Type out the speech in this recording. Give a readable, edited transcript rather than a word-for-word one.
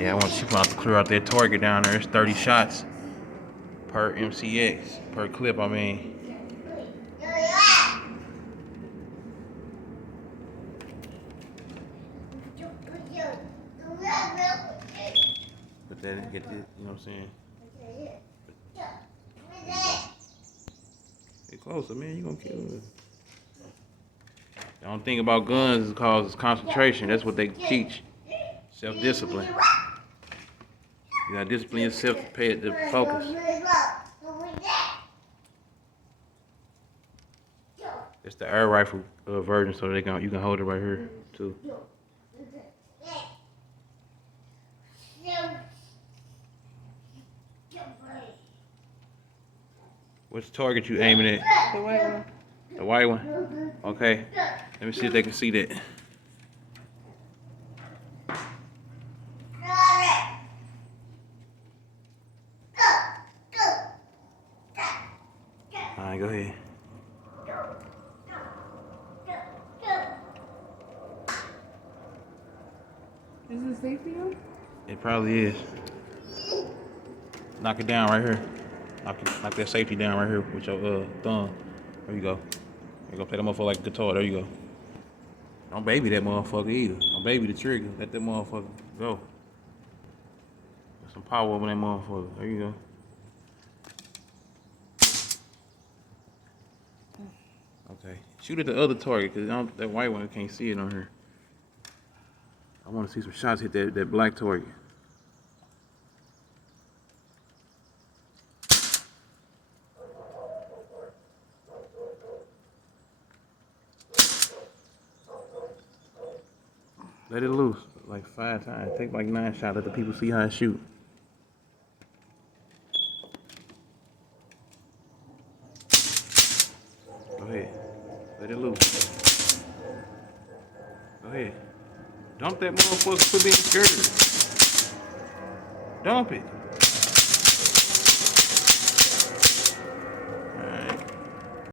Yeah, I want she about to clear out that target down there. It's 30 shots per MCX, per clip, I mean. But then get this, you know what I'm saying? Get closer, man, you gonna kill us. The only thing about guns is causes concentration. That's what they teach. Self-discipline. You gotta discipline yourself to pay it to focus. It's the air rifle version, so you can hold it right here too. Which target you aiming at? The white one. The white one? Okay. Let me see if they can see that. Alright, go ahead. Is it safety on? It probably is. Knock it down right here. Knock that safety down right here with your thumb. There you go. You go play that motherfucker like a guitar. There you go. Don't baby that motherfucker either. Don't baby the trigger. Let that motherfucker go. Put some power over that motherfucker. There you go. Okay. Shoot at the other target, because that white one can't see it on here. I want to see some shots hit that black target. Let it loose like 5 times. Take like 9 shots. Let the people see how I shoot. Go ahead. Let it loose. Go ahead. Dump that motherfucker. Quit being scared. Dump it.